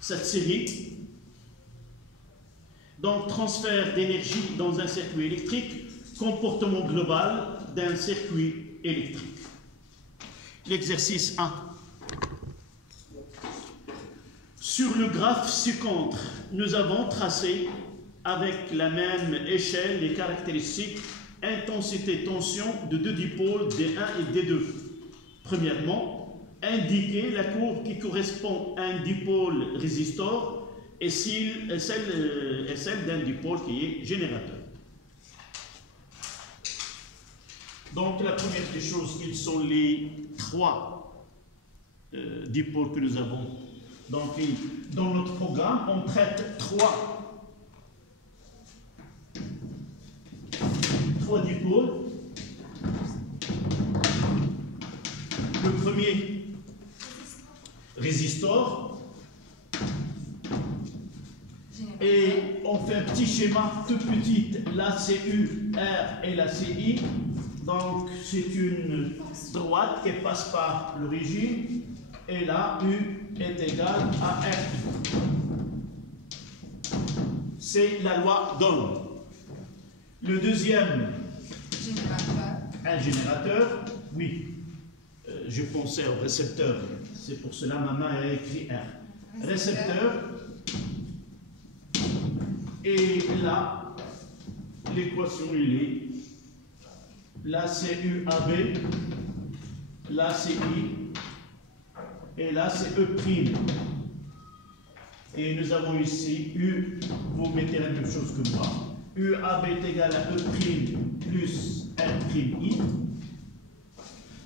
cette série. Donc, transfert d'énergie dans un circuit électrique, comportement global d'un circuit électrique. L'exercice 1. Sur le graphe ci-contre, nous avons tracé avec la même échelle les caractéristiques intensité-tension de deux dipôles D1 et D2. Premièrement, indiquer la courbe qui correspond à un dipôle résistor et celle d'un dipôle qui est générateur. Donc la première des choses, quels sont les trois dipôles que nous avons. Donc dans notre programme, on traite trois dipôles. Le premier, résistor. Et on fait un petit schéma tout petit, la CU, R et la CI. Donc c'est une droite qui passe par l'origine et là U est égal à R. C'est la loi d'Ohm. Le deuxième, un générateur, oui, je pensais au récepteur, c'est pour cela ma main a écrit R. Récepteur, et là, l'équation il est la CUAB, la CI, et là c'est E'. Et nous avons ici U, vous mettez la même chose que moi. UAB est égal à E' plus R'I.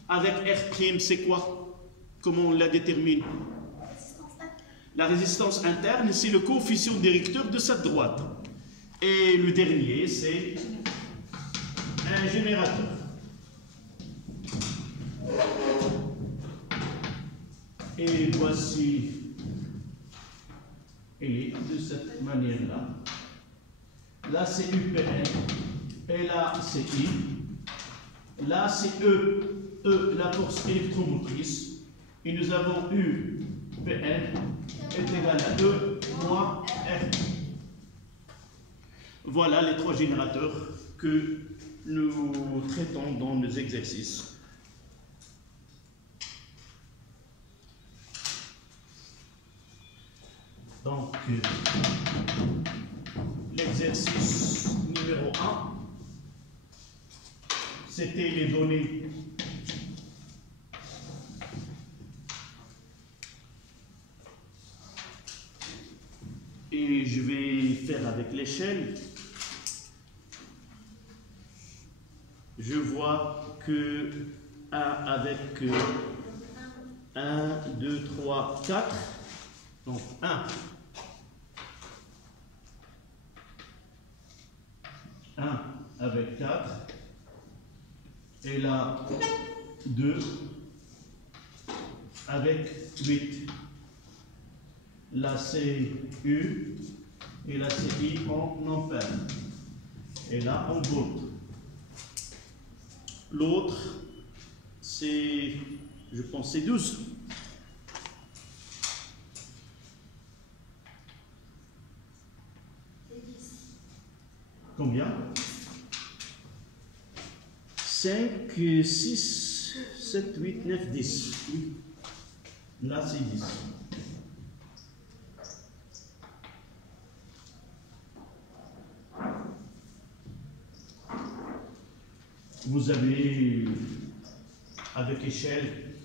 Avec R', c'est quoi? Comment on la détermine? La résistance interne, c'est le coefficient directeur de cette droite. Et le dernier, c'est un générateur. Et voici, et de cette manière-là. Là, c'est UPN, et là, c'est I. Là, c'est E, la force électromotrice. Et nous avons UPN est égal à E moins R. Voilà les trois générateurs que nous traitons dans nos exercices. Donc, l'exercice numéro 1, c'était les données et je vais faire avec l'échelle. Je vois que 1 avec 1, 2, 3, 4, donc 1. 1 avec 4, et là 2 avec 8. La CU et la CI en ampères, et là en volts. L'autre, c'est, je pense, c'est 12. Combien? 5, 6, 7, 8, 9, 10. Là, c'est 10. Vous avez, avec échelle,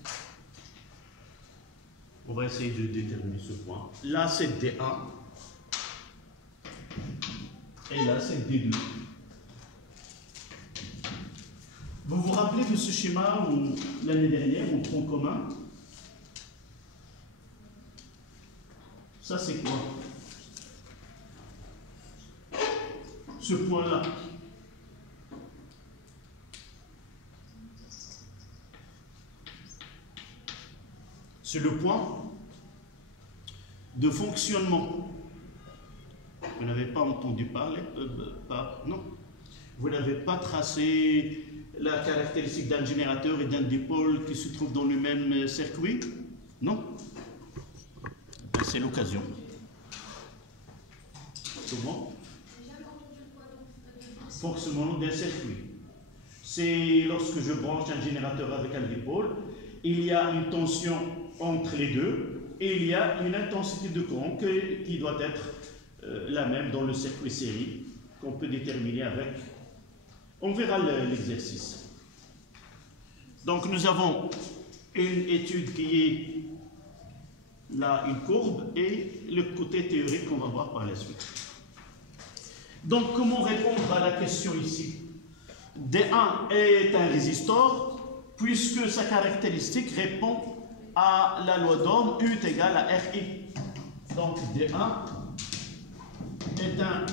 on va essayer de déterminer ce point. Là, c'est D1. Et là, c'est D2. Vous vous rappelez de ce schéma où l'année dernière, au tronc commun? Ça, c'est quoi? Ce point-là. C'est le point de fonctionnement. Vous n'avez pas entendu parler, non. Vous n'avez pas tracé la caractéristique d'un générateur et d'un dipôle qui se trouvent dans le même circuit? Non. c'est l'occasion. Comment? Fonctionnement d'un circuit. C'est lorsque je branche un générateur avec un dipôle, il y a une tension entre les deux et il y a une intensité de courant qui doit être la même dans le circuit série qu'on peut déterminer avec. On verra l'exercice. Donc nous avons une étude qui est là, une courbe, et le côté théorique qu'on va voir par la suite. Donc comment répondre à la question ici? D1 est un résistor puisque sa caractéristique répond à la loi d'Ohm, U est égal à RI. Donc D1 est un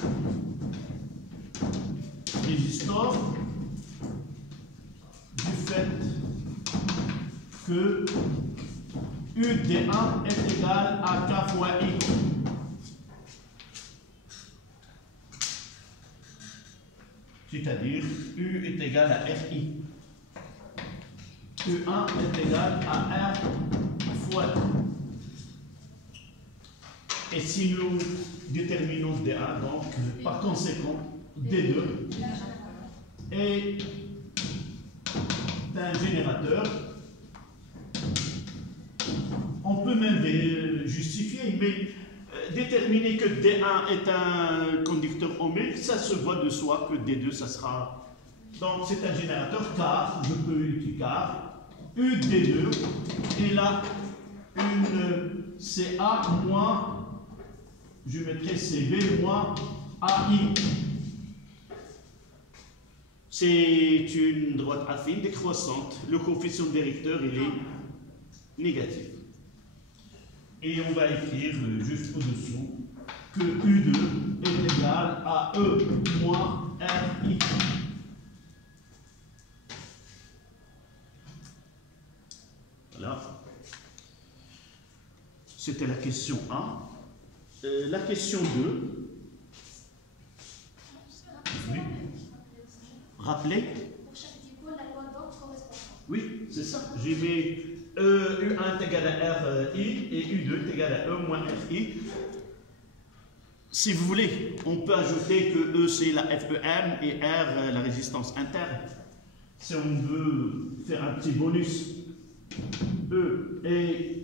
résistor du fait que UD1 est égal à K fois I. C'est-à-dire U est égal à RI. U1 est égal à R fois I. Et si nous déterminons D1, donc par conséquent D2 est un générateur. On peut même justifier, mais déterminer que D1 est un conducteur ohmique, ça se voit de soi que D2, ça sera. Donc c'est un générateur car, je peux utiliser car, UD2, et là, une CA moins, je mettrai CB moins AI. C'est une droite affine décroissante. Le coefficient directeur, il est négatif. Et on va écrire juste au-dessous que U2 est égal à E moins RI. Voilà. C'était la question 1. La question 2. Oui. Rappelez. Pour chaque dipôle, la loi d'Ohm correspond. Oui, c'est ça. J'ai mis U1 est égal à RI et U2 est égal à E moins RI. Si vous voulez, on peut ajouter que E c'est la FEM et R la résistance interne. Si on veut faire un petit bonus, E et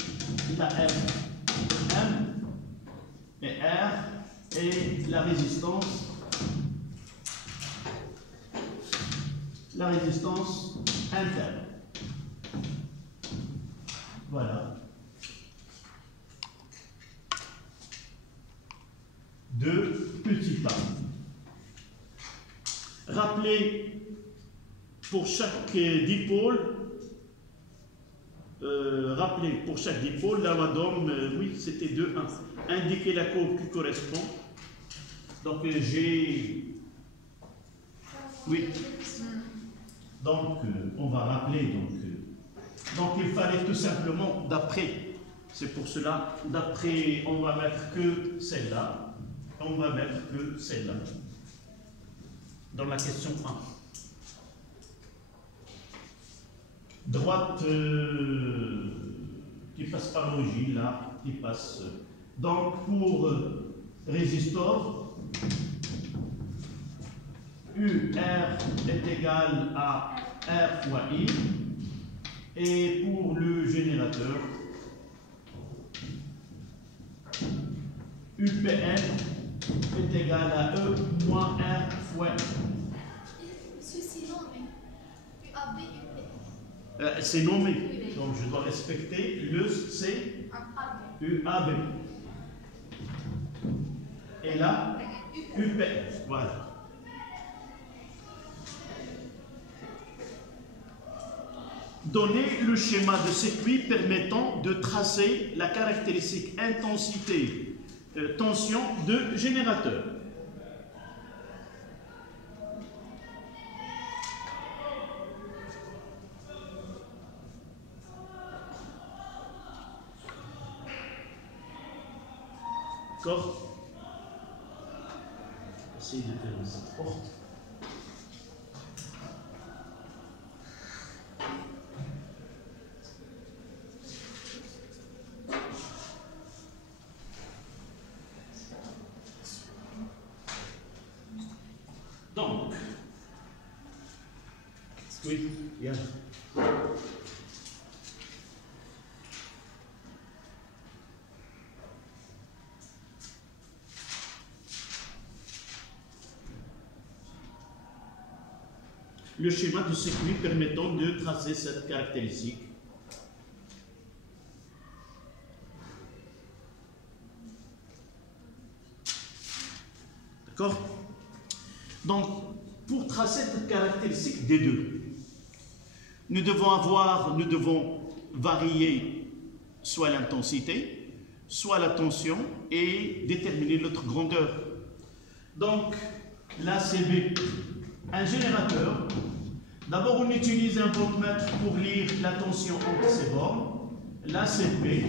la FEM et R et la résistance interne. Voilà. Deux petits pas. Rappelez pour chaque dipôle, la loi d'Ohm, oui, c'était 2, 1. Indiquer la courbe qui correspond. Donc j'ai. Oui. Donc on va rappeler. Donc il fallait tout simplement, d'après, c'est pour cela, d'après, on va mettre que celle-là, on va mettre que celle-là, dans la question 1. Droite qui passe par l'origine, là, qui passe. Donc pour résistor, UR est égal à R fois I. Et pour le générateur, UPN est égal à E moins R fois I. Ceci nommé UAB, UPN. C'est nommé, donc je dois respecter le C UAB. Et là, UPN. Voilà. Donner le schéma de circuit permettant de tracer la caractéristique intensité tension de générateur. D'accord? Essayez de faire cette porte. Oui, bien. Le schéma de circuit permettant de tracer cette caractéristique. D'accord? Donc, pour tracer cette caractéristique des deux, nous devons varier soit l'intensité, soit la tension et déterminer notre grandeur. Donc, l'ACB, un générateur. D'abord, on utilise un voltmètre pour lire la tension entre ces bornes. Là, c'est P.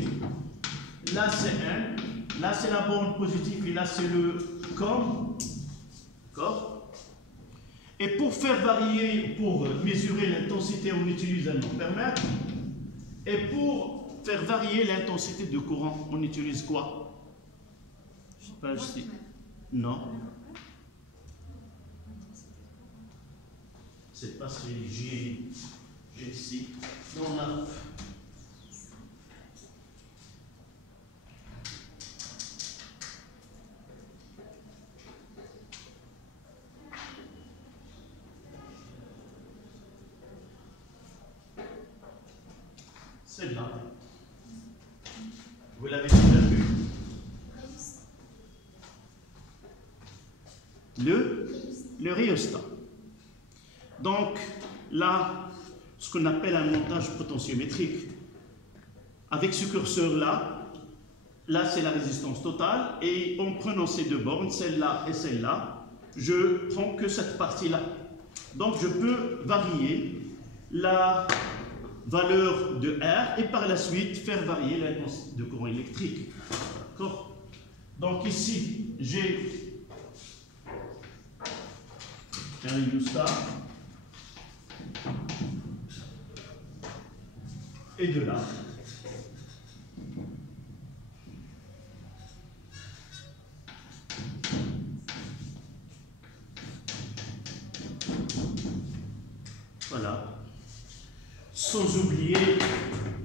Là, c'est N. Là, c'est la borne positive et là, c'est le COM. D'accord? Et pour mesurer l'intensité, on utilise un ampèremètre. Et pour faire varier l'intensité de courant, on utilise quoi? Je sais pas si... Non. C'est pas si j'ai ici. On a... C'est là. Vous l'avez déjà vu. Le rhéostat. Donc, là, ce qu'on appelle un montage potentiométrique. Avec ce curseur-là, là, c'est la résistance totale. Et en prenant ces deux bornes, celle-là et celle-là, je prends que cette partie-là. Donc, je peux varier la valeur de R et par la suite faire varier l'intensité de courant électrique. D'accord? Donc, ici, j'ai un rhéostat. Et de là, voilà, sans oublier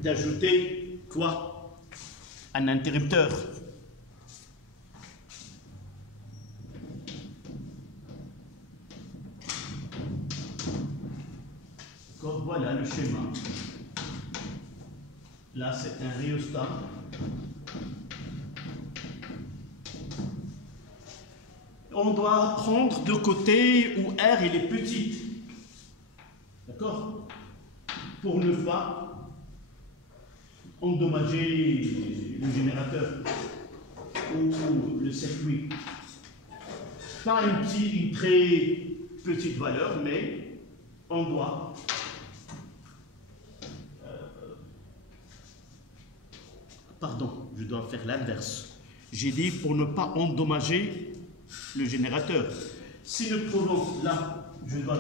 d'ajouter quoi? Un interrupteur. Donc voilà le schéma. Là, c'est un rhéostat. On doit prendre de côté où R il est petit. D'accord? Pour ne pas endommager le générateur ou le circuit. Pas une très petite valeur, mais on doit. Pardon, je dois faire l'inverse. J'ai dit pour ne pas endommager le générateur. Si nous prenons là, je dois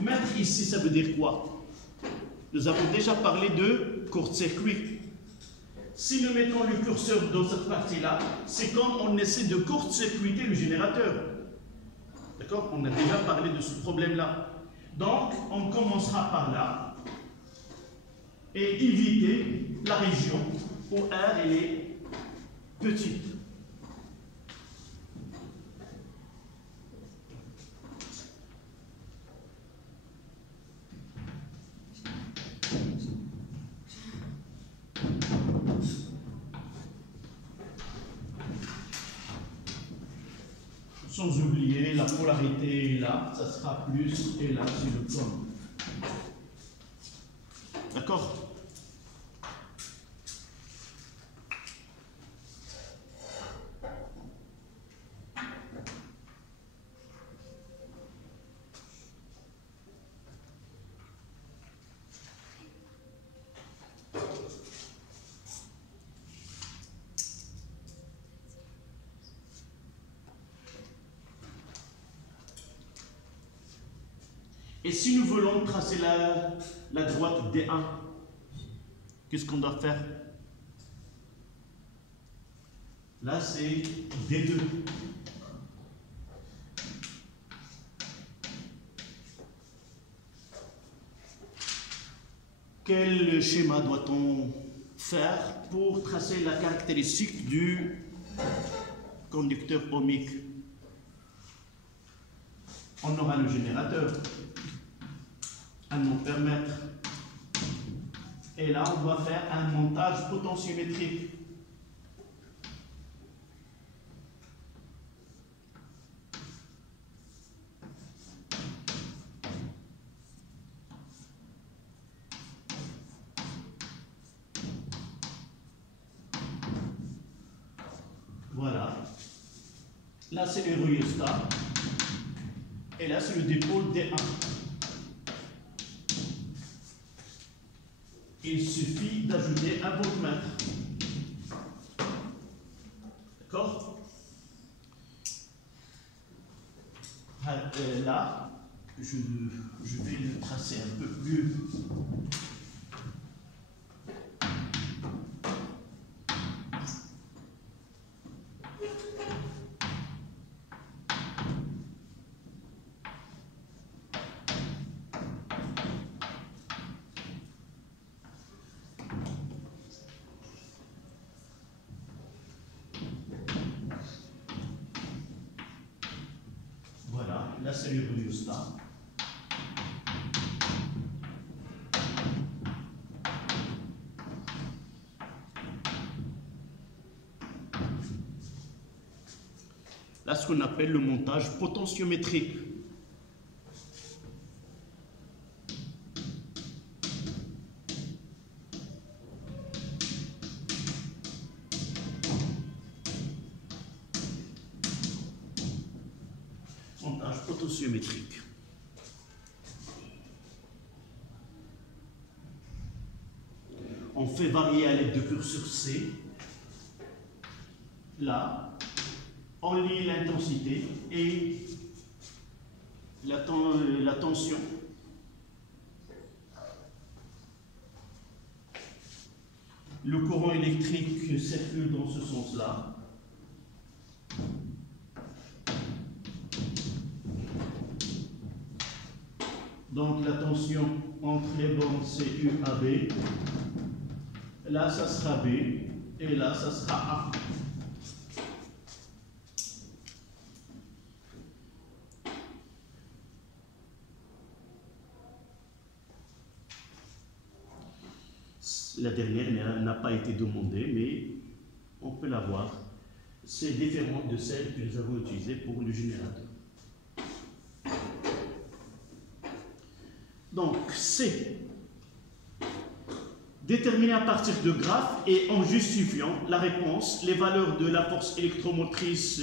mettre ici, ça veut dire quoi? Nous avons déjà parlé de court-circuit. Si nous mettons le curseur dans cette partie-là, c'est comme on essaie de court-circuiter le générateur. D'accord? On a déjà parlé de ce problème-là. Donc, on commencera par là et éviter la région où R elle est petite. Sans oublier la polarité là, ça sera plus et là c'est le comme. D'accord? Et si nous voulons tracer la droite D1, qu'est-ce qu'on doit faire? Là, c'est D2. quel schéma doit-on faire pour tracer la caractéristique du conducteur ohmique? On aura le générateur, un ampère-mètre. Et là, on doit faire un montage potentiométrique. Voilà. Là, c'est le rhéostat. Et là, c'est le dipôle D1. Il suffit d'ajouter un voltmètre. D'accord? Là, je vais le tracer un peu plus. Là, c'est le rhéostat. Là, ce qu'on appelle le montage potentiométrique. Montage potentiométrique. On fait varier à l'aide de curseur C. Là, on lit l'intensité et la tension. Le courant électrique circule dans ce sens-là. Donc la tension entre les bornes c'est UAB. Là, ça sera B. Et là, ça sera A. La dernière n'a pas été demandée, mais on peut la voir. C'est différent de celle que nous avons utilisée pour le générateur. Donc, c'est déterminer à partir de graphes et en justifiant la réponse, les valeurs de la force électromotrice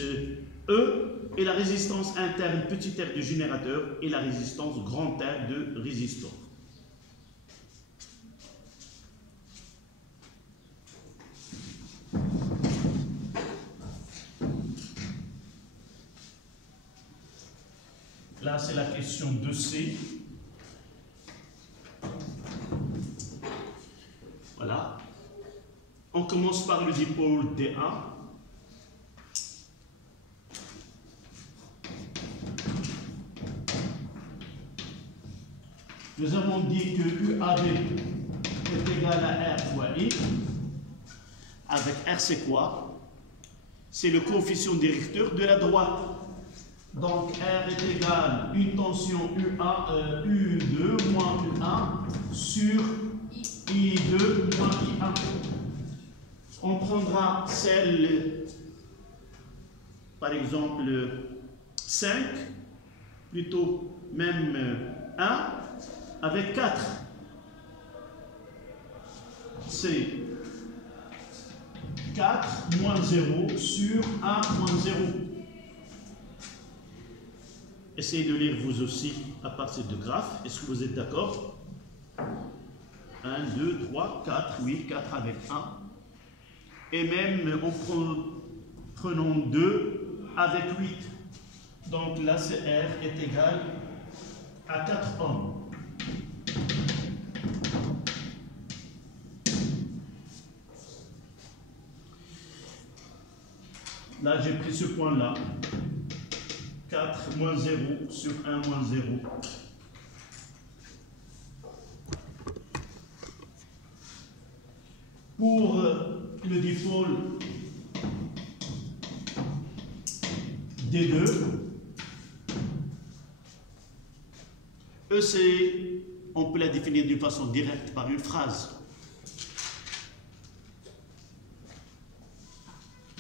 E et la résistance interne petit r du générateur et la résistance grand R de résistor. Là, c'est la question 2C. Voilà. On commence par le dipôle D1. Nous avons dit que UAB est égal à R fois I. Avec R, c'est quoi? C'est le coefficient directeur de la droite. Donc R est égal à une tension U2 moins U1 sur I2 moins I1. On prendra celle, par exemple, 5, plutôt même 1, avec 4. C'est 4 moins 0 sur 1 moins 0. Essayez de lire vous aussi à partir de graphes. Est-ce que vous êtes d'accord? 1, 2, 3, 4, oui, 4 avec 1. Et même en prenant 2 avec 8. Donc là, c'est R est égal à 4 ohms. Là, j'ai pris ce point-là. 4 moins 0 sur 1 moins 0. pour le dipôle D2, E, on peut la définir d'une façon directe par une phrase.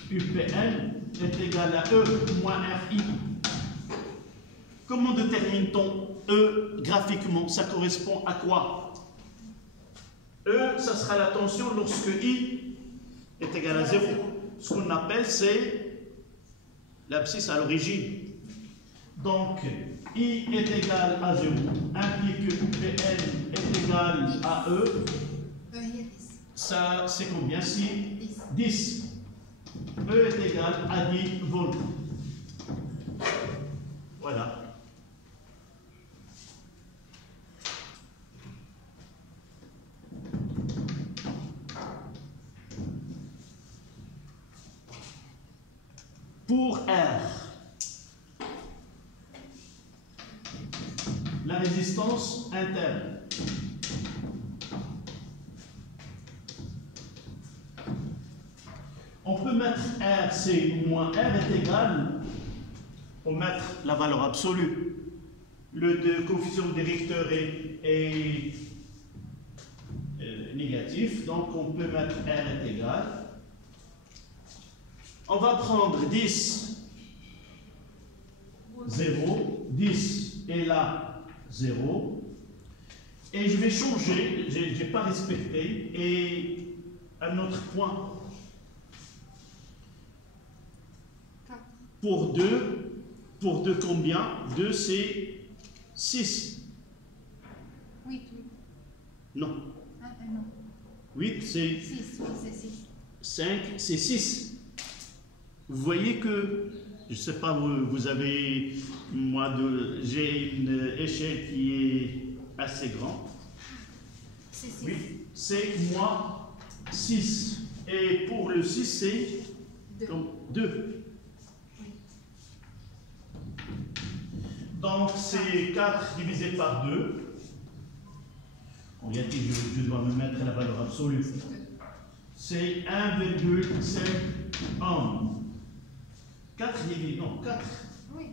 UPN est égal à E moins RI. Comment détermine-t-on E graphiquement? Ça correspond à quoi? E, ça sera la tension lorsque I est égal à 0. Ce qu'on appelle, c'est l'abscisse à l'origine. Donc, I est égal à 0, implique que UPN est égal à E. Ça, c'est combien? Si 10. E est égal à 10 volts. Voilà. Pour R, la résistance interne. On peut mettre R, c'est moins R est égal, on met la valeur absolue. Le coefficient directeur est négatif, donc on peut mettre R est égal. On va prendre 10, 0, 10 et là 0. Et je vais changer, je n'ai pas respecté, et un autre point. Pour 2 combien? 2 c'est 6. 8, Non. non. 8 c'est 6, oui, c'est 6. 5 c'est 6. Vous voyez que, je ne sais pas, vous avez, j'ai une échelle qui est assez grande. C'est 6. Oui, c'est moins 6. Et pour le 6, c'est 2. Donc, c'est 4 divisé par 2. En réalité, je dois me mettre la valeur absolue. C'est 1,5 ohm. 4 divisé, non, 4. Oui.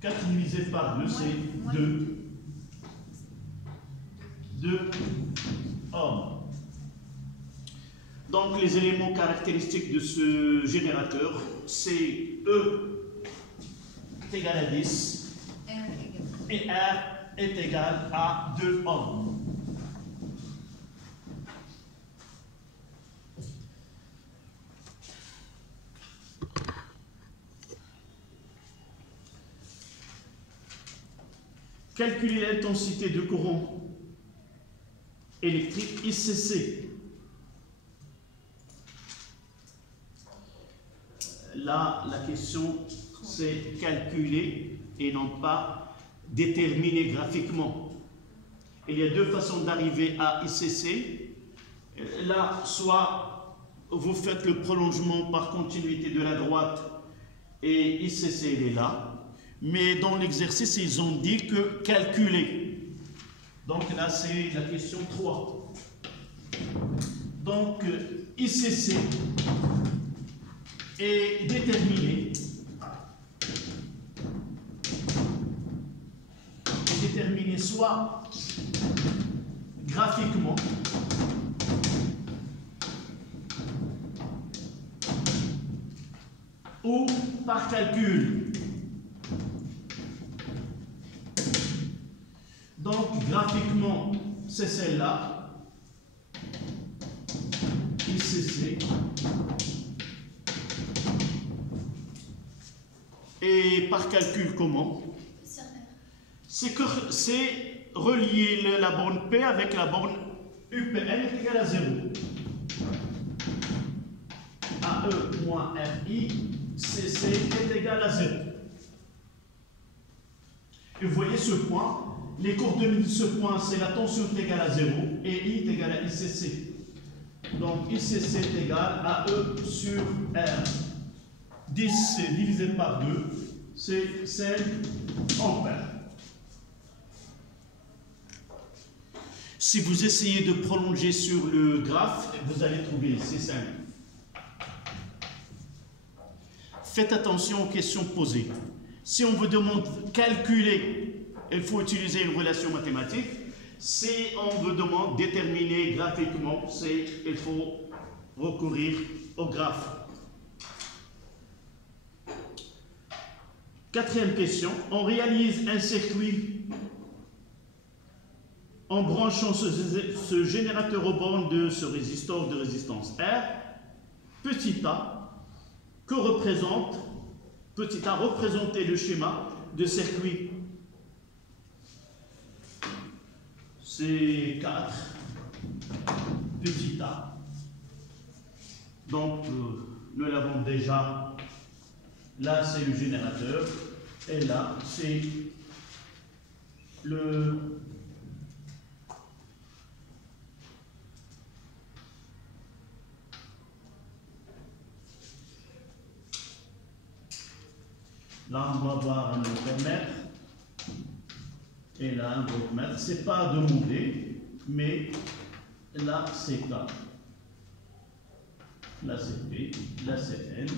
4 divisé par 2, c'est 2. 2 ohms. Donc, les éléments caractéristiques de ce générateur, c'est E est égal à 10 et R est égal à 2 ohms. Calculer l'intensité de courant électrique ICC. Là, la question, c'est calculer et non pas déterminer graphiquement. Il y a deux façons d'arriver à ICC. Là, soit vous faites le prolongement par continuité de la droite et ICC, il est là. Mais dans l'exercice, ils ont dit que calculer. Donc là, c'est la question 3. Donc, ICC est déterminé. Déterminé soit graphiquement, ou par calcul. Donc, graphiquement, c'est celle-là, ICC. Et par calcul, comment? C'est relier la borne P avec la borne UPN est égale à 0. AE moins RI, CC est égal à 0. Et vous voyez ce point. Les coordonnées de ce point, c'est la tension est égale à 0 et I est égal à ICC. Donc ICC est égal à E sur R. 10 divisé par 2, c'est 5 ampères. Si vous essayez de prolonger sur le graphe, vous allez trouver, c'est simple. Faites attention aux questions posées. Si on vous demande de calculer, il faut utiliser une relation mathématique. Si on vous demande de déterminer graphiquement, il faut recourir au graphe. Quatrième question, on réalise un circuit en branchant ce générateur aux bornes de ce résisteur de résistance R, petit a, que représente, petit a représenté le schéma de circuit. C'est 4, petit a. Donc, nous l'avons déjà. Là, c'est le générateur. Et là, c'est le... Là, on va voir un voltmètre. Et là, un voltmètre. Ce n'est pas demandé, mais là, c'est K. Là, c'est P. Là, c'est N.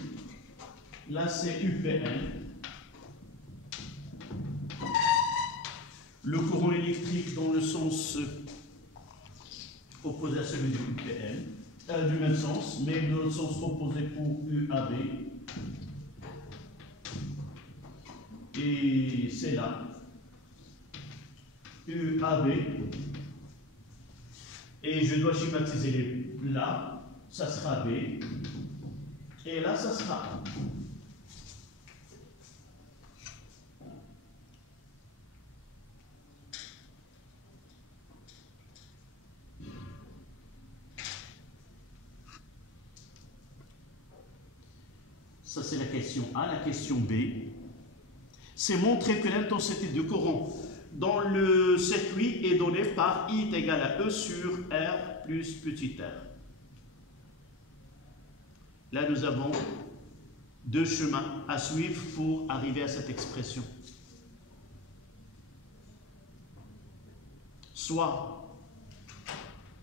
Là, c'est UPN. Le courant électrique dans le sens opposé à celui de UPN, du même sens, mais dans le sens opposé pour UAB. Et c'est là. UAB. Et je dois schématiser là, ça sera B. Et là, ça sera A. Ça, c'est la question A. La question B, c'est montrer que l'intensité de courant dans le circuit est donnée par I est égal à E sur R plus petit r. Là, nous avons deux chemins à suivre pour arriver à cette expression. Soit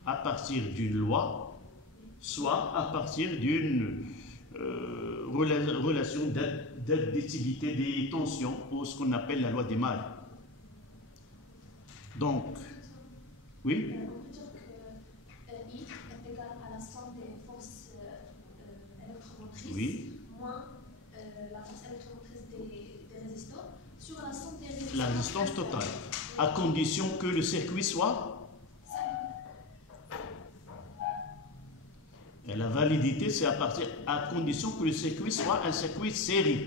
à partir d'une loi, soit à partir d'une relation d'additivité des tensions, ou ce qu'on appelle la loi des mâles. Donc, oui? On peut dire que I est égal à la somme des forces électromotrices, Oui. moins la force électromotrice des résistors sur la somme des résistances. La résistance totale, à condition que le circuit soit... Et la validité, c'est à condition que le circuit soit un circuit série.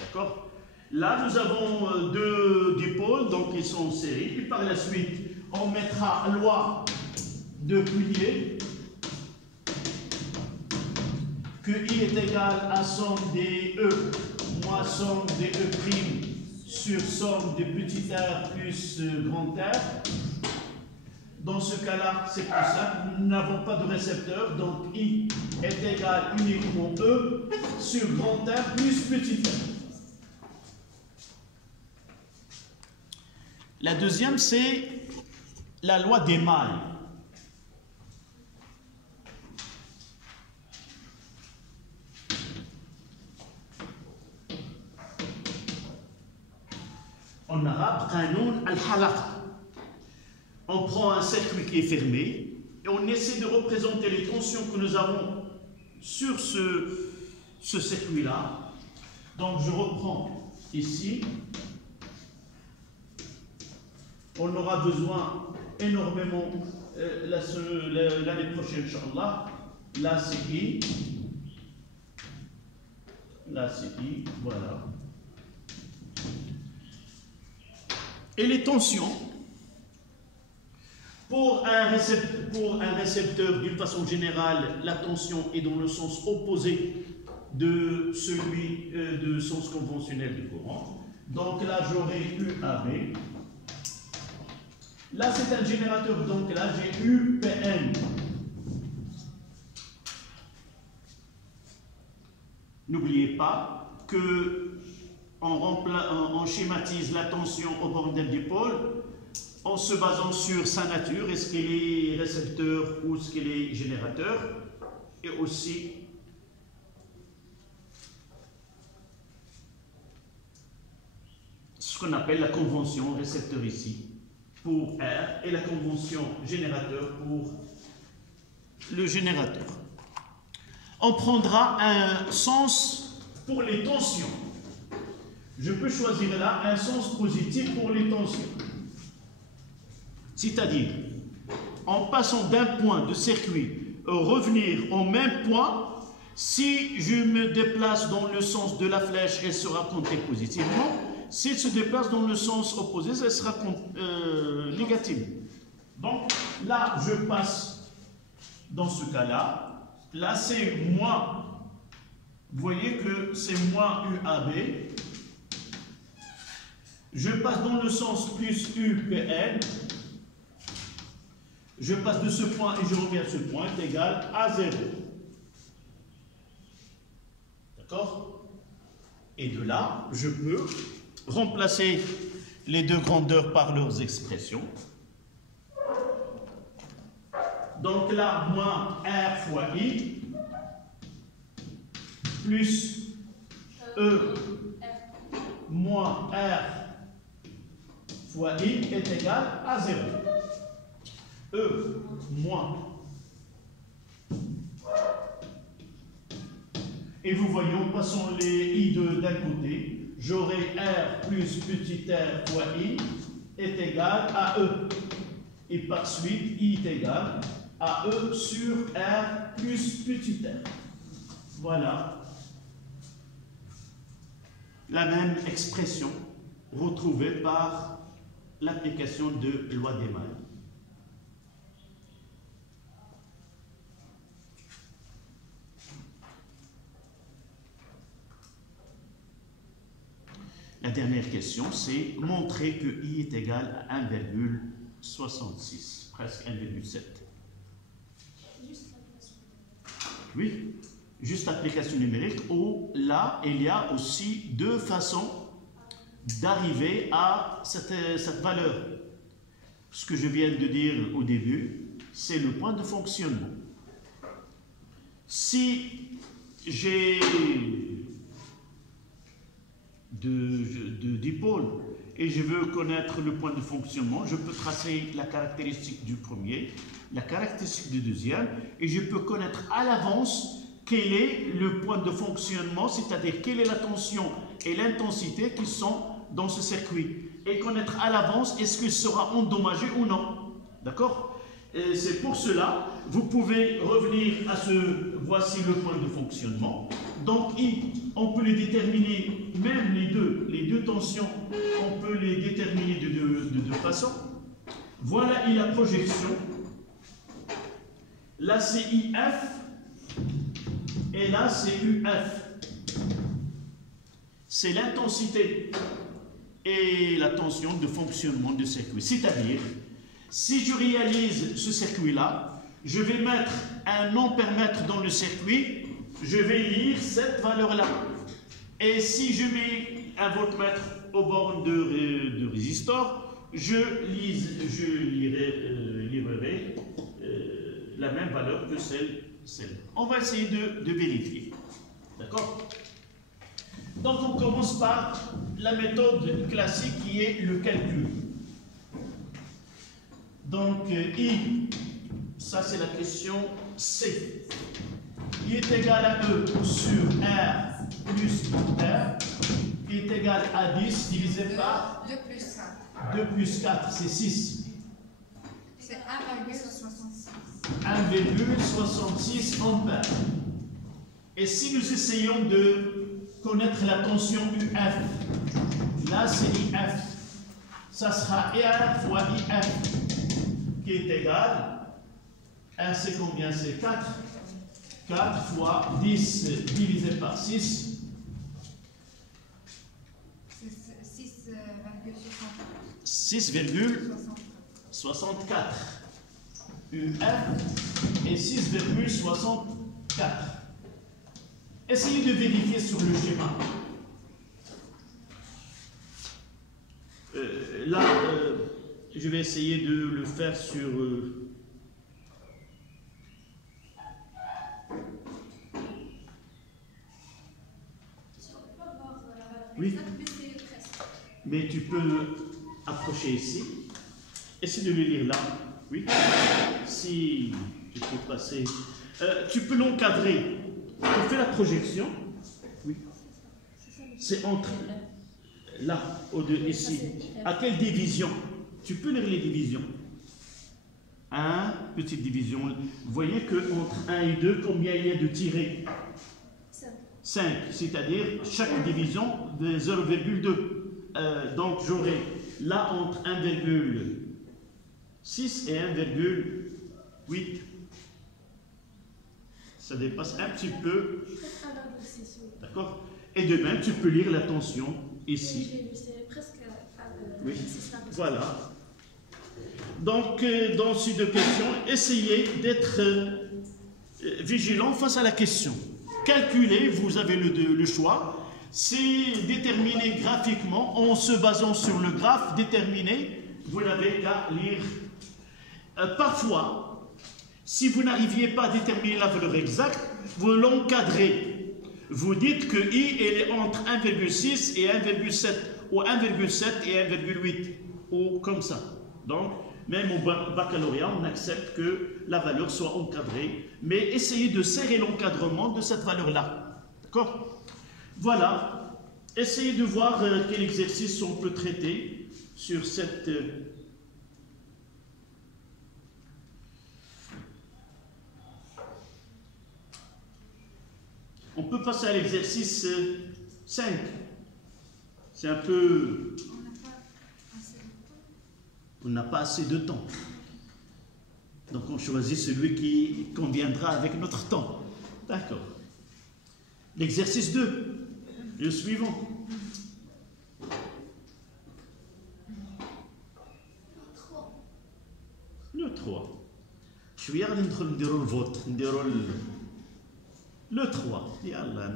D'accord? Là, nous avons deux dipôles, donc ils sont en série. Puis par la suite, on mettra loi de Pouillet, que I est égal à somme des E moins somme des E' sur somme des petits r plus grand R. Dans ce cas-là, c'est plus simple, nous n'avons pas de récepteur, donc I est égal uniquement E sur grand R plus petit r. La deuxième, c'est la loi des mâles. En arabe, qanoun al-halaqa. On prend un circuit qui est fermé et on essaie de représenter les tensions que nous avons sur ce circuit-là. Donc je reprends ici. On aura besoin énormément l'année prochaine, Inch'Allah. Là c'est I. Là c'est I. Voilà. Et les tensions. Pour un récepteur, d'une façon générale, la tension est dans le sens opposé de celui de sens conventionnel du courant. Donc là, j'aurai UAB. Là, c'est un générateur, donc là, j'ai UPN. N'oubliez pas que on schématise la tension au bord d'un dipôle. en se basant sur sa nature, est-ce qu'il est récepteur ou est-ce qu'il est générateur, et aussi ce qu'on appelle la convention récepteur ici pour R et la convention générateur pour le générateur. On prendra un sens pour les tensions. Je peux choisir là un sens positif pour les tensions. C'est-à-dire, en passant d'un point de circuit, revenir au même point, si je me déplace dans le sens de la flèche, elle sera comptée positivement. Si elle se déplace dans le sens opposé, elle sera négative. Donc, là, je passe dans ce cas-là. Là, c'est moins. Vous voyez que c'est moins UAB. Je passe dans le sens plus UPN. Je passe de ce point et je reviens à ce point est égal à 0. D'accord? Et de là, je peux remplacer les deux grandeurs par leurs expressions. Donc là, moins R fois I, plus E moins R fois I est égal à 0. E moins. Et vous voyez, en passant les I d'un côté, j'aurai R plus petit r fois I est égal à E. Et par suite, I est égal à E sur R plus petit r. Voilà la même expression retrouvée par l'application de loi d'Émile. La dernière question, c'est montrer que I est égal à 1,66, presque 1,7. Oui, juste application numérique, où là, il y a aussi deux façons d'arriver à cette valeur. Ce que je viens de dire au début, c'est le point de fonctionnement. Si j'ai dipôle et je veux connaître le point de fonctionnement, je peux tracer la caractéristique du premier, la caractéristique du deuxième, et je peux connaître à l'avance quel est le point de fonctionnement, c'est-à-dire quelle est la tension et l'intensité qui sont dans ce circuit, et connaître à l'avance est-ce qu'il sera endommagé ou non. D'accord? C'est pour cela, vous pouvez revenir à voici le point de fonctionnement. Donc, I, on peut les déterminer, même les deux tensions, on peut les déterminer de deux façons. Voilà la projection. Là, c'est IF et là, c'est UF. C'est l'intensité et la tension de fonctionnement du circuit. C'est-à-dire, si je réalise ce circuit-là, je vais mettre un ampèremètre dans le circuit, je vais lire cette valeur-là. Et si je mets un voltmètre aux bornes de résistor, je lirerai la même valeur que celle. On va essayer de vérifier. D'accord? Donc on commence par la méthode classique qui est le calcul. Donc I, ça c'est la question C. I est égal à E sur R plus R, qui est égal à 10 divisé par 2 plus 4. 2 plus 4, c'est 6. C'est 1,66. 1,66 ampères. Et si nous essayons de connaître la tension UF, là c'est IF, ça sera R fois IF, qui est égal, R c'est combien? C'est 4. 4 fois 10 divisé par 6. C'est 6,64. UF est 6,64. Essayez de vérifier sur le schéma. Là, je vais essayer de le faire sur... Oui, mais tu peux approcher ici. Essaye de le lire là. Oui. Si tu peux passer... tu peux l'encadrer. Tu fais la projection. Oui. C'est entre... Là, ici. À quelle division? Tu peux lire les divisions. 1, petite division. Vous voyez qu'entre 1 et 2, combien il y a de tirés? 5, c'est-à-dire chaque division de 0,2. Donc j'aurai là entre 1,6 et 1,8. Ça dépasse un petit peu. D'accord? Et de même, tu peux lire la tension ici. Oui, voilà. Donc, dans ces deux questions, essayez d'être vigilant face à la question. Calculer, vous avez le choix, c'est déterminer graphiquement, en se basant sur le graphe déterminé, vous n'avez qu'à lire. Parfois, si vous n'arriviez pas à déterminer la valeur exacte, vous l'encadrez. Vous dites que I est entre 1,6 et 1,7, ou 1,7 et 1,8, ou comme ça. Donc, même au baccalauréat, on accepte que la valeur soit encadrée, mais essayez de serrer l'encadrement de cette valeur-là. D'accord? Voilà. Essayez de voir quel exercice on peut traiter sur cette... On peut passer à l'exercice 5. C'est un peu... On n'a pas assez de temps. Donc on choisit celui qui conviendra avec notre temps. D'accord. L'exercice 2, le suivant. Le 3. Je vais regarder le vote. Le 3. Yallah,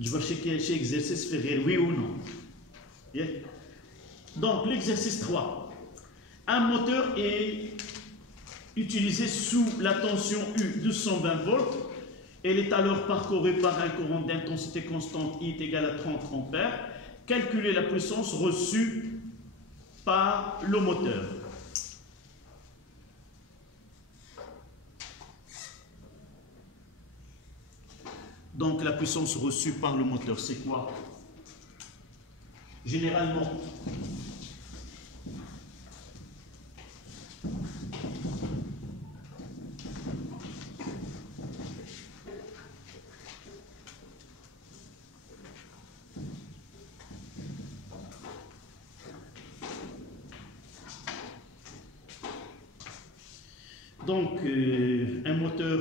je vais checker chez exercice faire oui ou non. Yeah. Donc, l'exercice 3. Un moteur est utilisé sous la tension U de 120 volts. Elle est alors parcourue par un courant d'intensité constante I est égal à 30 ampères. Calculez la puissance reçue par le moteur. Donc, la puissance reçue par le moteur, c'est quoi? Généralement, un moteur,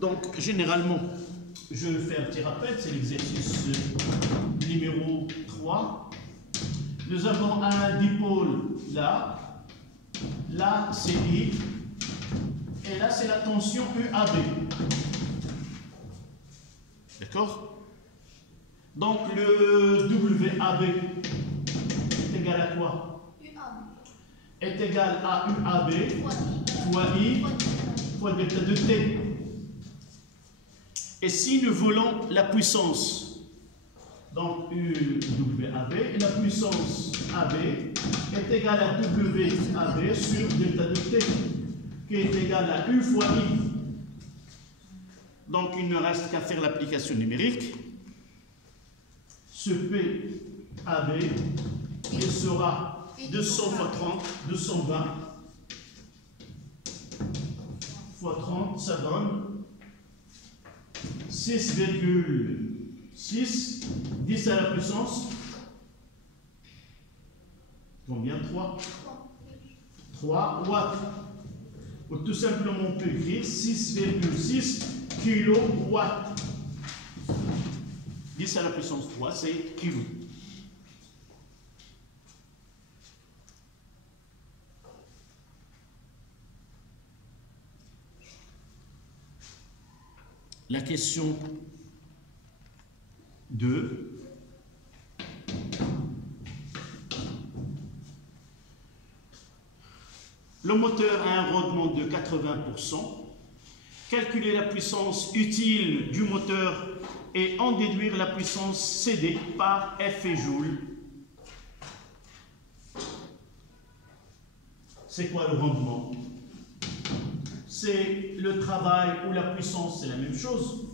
donc généralement, je fais un petit rappel, c'est l'exercice numéro 3. Nous avons un dipôle là, là c'est I, et là c'est la tension UAB. D'accord? Donc le WAB est égal à quoi? Est égal à UAB fois I fois delta de T. Et si nous voulons la puissance, donc UWAB, et la puissance AB est égale à WAB sur delta de T, qui est égal à U fois I. Donc il ne reste qu'à faire l'application numérique. Ce PAB, il sera 200 fois 30, 220 fois 30, ça donne 6,6, 10 à la puissance, combien? 3 watts. Ou tout simplement, on peut écrire 6,6 kilowatts. 10 à la puissance 3, c'est kilo. La question 2. Le moteur a un rendement de 80%. Calculer la puissance utile du moteur et en déduire la puissance cédée par effet joule. C'est quoi le rendement? C'est le travail ou la puissance, c'est la même chose.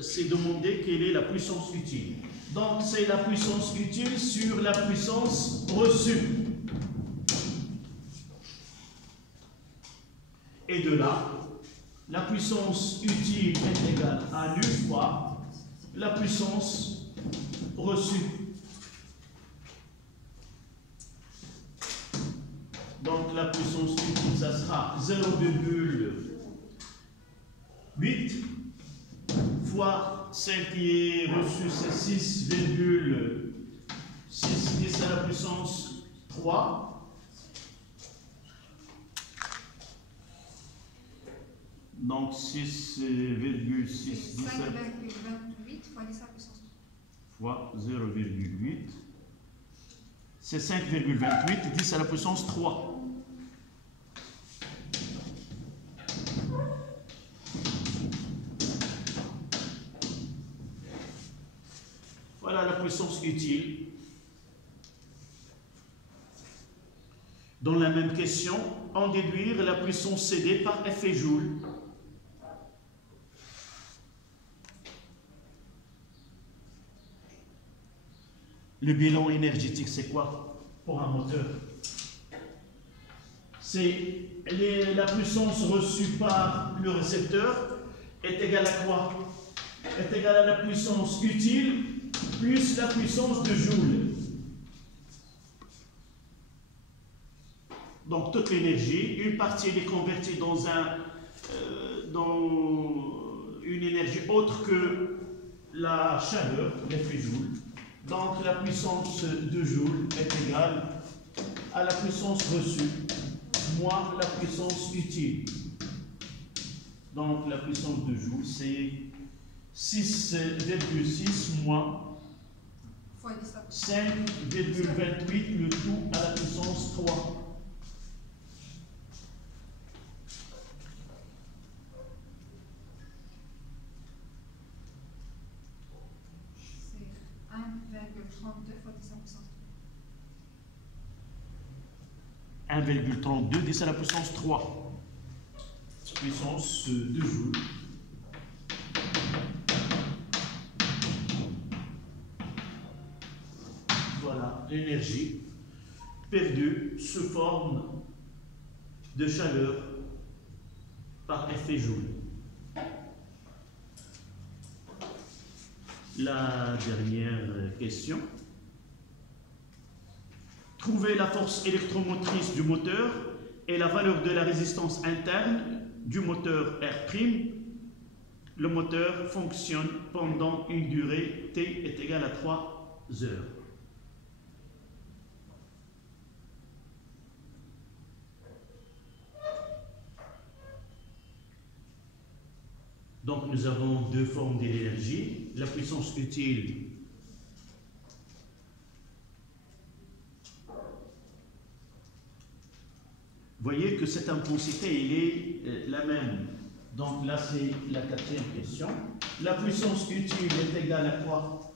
C'est demander quelle est la puissance utile. Donc c'est la puissance utile sur la puissance reçue. Et de là, la puissance utile est égale à nu fois la puissance reçue. Donc la puissance utile, ça sera 0,8 fois celle qui est reçue, c'est 6,6 à la puissance 3. Donc 6,6 C'est 5,28 fois 10 à la puissance 3. Fois 0,8. C'est 5,28, 10 à la puissance 3. Voilà la puissance utile. Dans la même question, en déduire la puissance cédée par effet joule. Le bilan énergétique, c'est quoi pour un moteur? C'est la puissance reçue par le récepteur est égale à quoi? Est égale à la puissance utile plus la puissance de joule. Donc toute l'énergie, une partie elle est convertie dans une énergie autre que la chaleur, l'effet joule. Donc la puissance de joule est égale à la puissance reçue moins la puissance utile. Donc la puissance de joule c'est 6,6 moins 5,28 le tout à la puissance 3. C'est 1,32 fois 10 à la puissance 1,32 10 à la puissance 3. Puissance de joule. Voilà, l'énergie perdue sous forme de chaleur par effet joule. La dernière question. Trouver la force électromotrice du moteur et la valeur de la résistance interne du moteur R'. Le moteur fonctionne pendant une durée T est égale à 3 heures. Donc nous avons deux formes d'énergie. La puissance utile vous voyez que cette intensité elle est la même. Donc là c'est la quatrième question. La puissance utile est égale à quoi?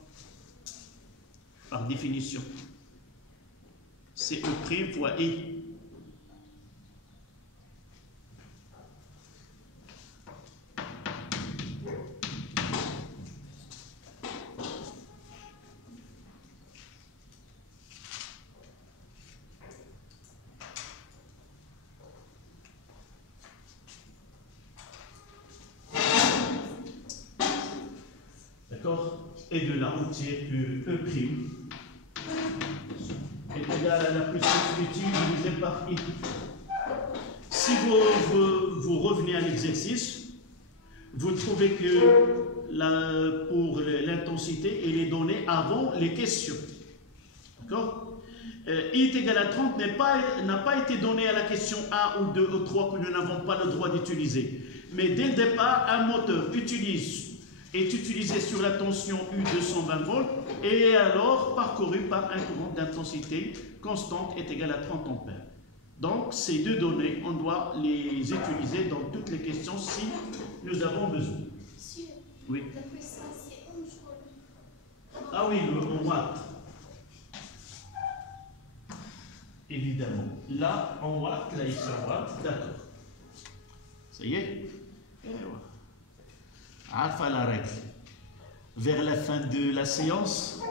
Par définition, c'est E' fois I. Et de là, on tire que E' est égal à la puissance utile divisée par I. Si vous revenez à l'exercice, vous trouvez que pour l'intensité, elle est donnée avant les questions. D'accord? I est égal à 30 n'a pas été donné à la question 1 ou 2 ou 3 que nous n'avons pas le droit d'utiliser. Mais dès le départ, un moteur est utilisé sur la tension U 220 volts et alors parcouru par un courant d'intensité constante est égal à 30 ampères. Donc, ces deux données, on doit les utiliser dans toutes les questions si nous avons besoin. Monsieur, Oui. la puissance, c'est en joule. Ah oui, en watts. Évidemment. Là, en watts, là, ici en watts, d'accord. Ça y est. Alpha la règle. Vers la fin de la séance,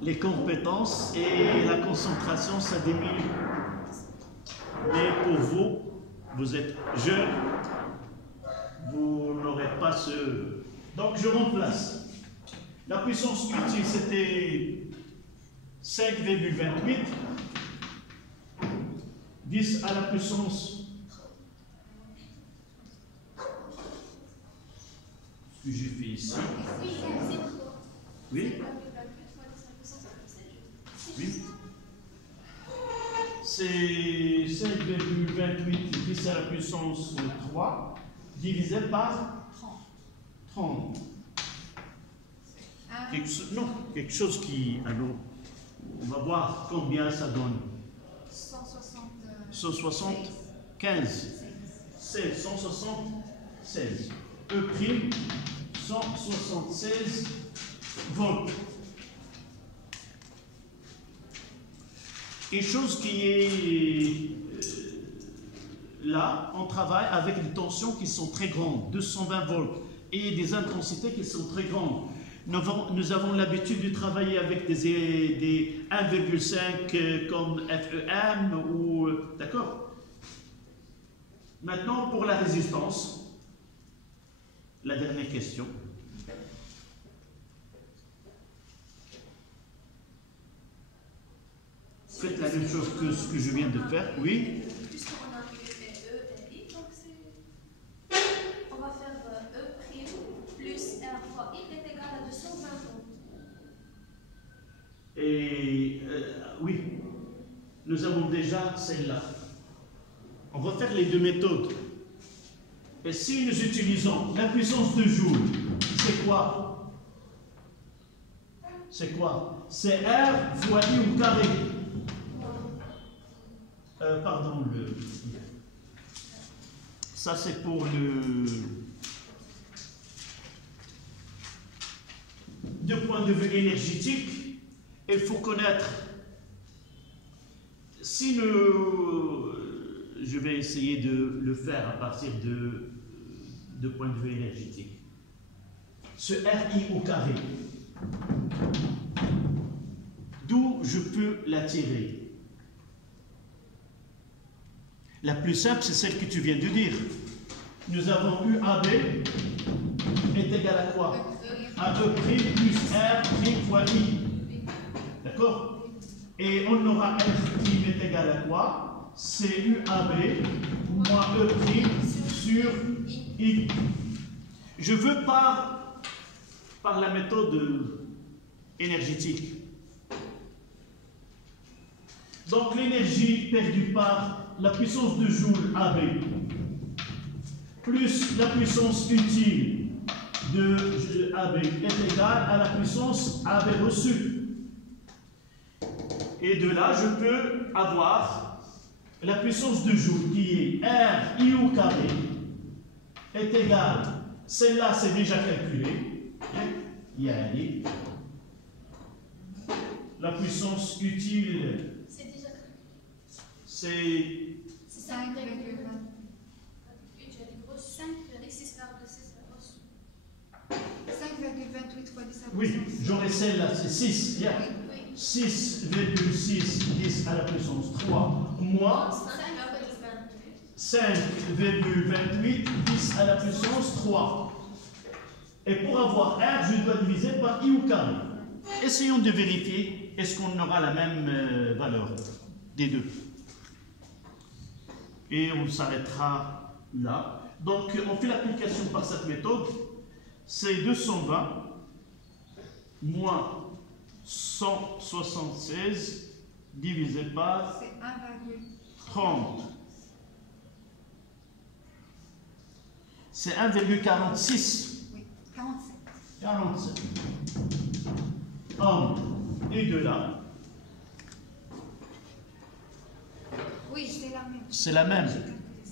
les compétences et la concentration, ça diminue. Mais pour vous, vous êtes jeune, vous n'aurez pas ce... Donc je remplace. La puissance utile, c'était 5,28. 10 à la puissance... Ce que j'ai fait ici. Oui, c'est quoi? Oui. 5,28 fois 10 à la puissance 7. Oui. C'est 5,28 10 à la puissance 3 divisé par 30. Quelque chose qui... Alors, on va voir combien ça donne. 175. C'est 176. E prime 176 volts. Quelque chose qui est là, on travaille avec des tensions qui sont très grandes, 220 volts, et des intensités qui sont très grandes. Nous avons l'habitude de travailler avec des 1,5 comme FEM ou... D'accord? Maintenant, pour la résistance, la dernière question. Faites la même chose que ce que je viens de faire, oui. Puisqu'on a eu E et I, donc on va faire E prime plus R fois I est égal à 220 volts. Et oui, nous avons déjà celle-là. On va faire les deux méthodes. Et si nous utilisons la puissance de joule, c'est quoi? C'est quoi? C'est R fois I au carré. Pardon, ça c'est pour de point de vue énergétique, il faut connaître, si nous, je vais essayer de le faire à partir de point de vue énergétique. Ce RI au carré, d'où je peux l'attirer? La plus simple, c'est celle que tu viens de dire. Nous avons eu AB est égal à quoi? A E prime plus R prime fois I. D'accord? Et on aura R prime est égal à quoi? C'est UAB moins E prime sur I. Je veux par la méthode énergétique. Donc l'énergie perdue par la puissance de joule AB plus la puissance utile de AB est égale à la puissance AB reçue. Et de là, je peux avoir la puissance de joule qui est R I au carré est égale, celle-là c'est déjà calculé, la puissance utile c'est 5,20. Tu as des grosses 5,6 vers 5,28 fois 10 à la oui, puissance. j'aurai celle-là, c'est 6. Yeah. Oui. 6,6 10 à la puissance 3 moins 5,28 10 à la puissance 3. Et pour avoir R, je dois diviser par I au carré. Essayons de vérifier, est-ce qu'on aura la même valeur des deux. Et on s'arrêtera là. Donc, on fait l'application par cette méthode. C'est 220 moins 176 divisé par C'est 30. C'est 1,46. oui, 47. 47. Et de là. Oui, c'est la même. C'est la même. J'ai calculé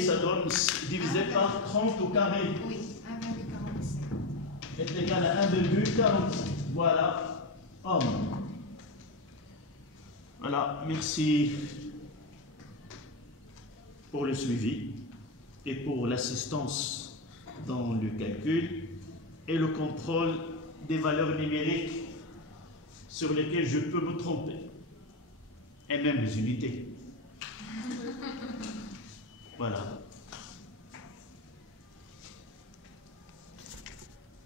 ça. Ça donne divisé par 30 au carré. Oui, 1,45. Est égal à 1,45. Voilà, homme. Voilà, merci pour le suivi et pour l'assistance dans le calcul et le contrôle des valeurs numériques sur lesquelles je peux me tromper, et même les unités. Voilà.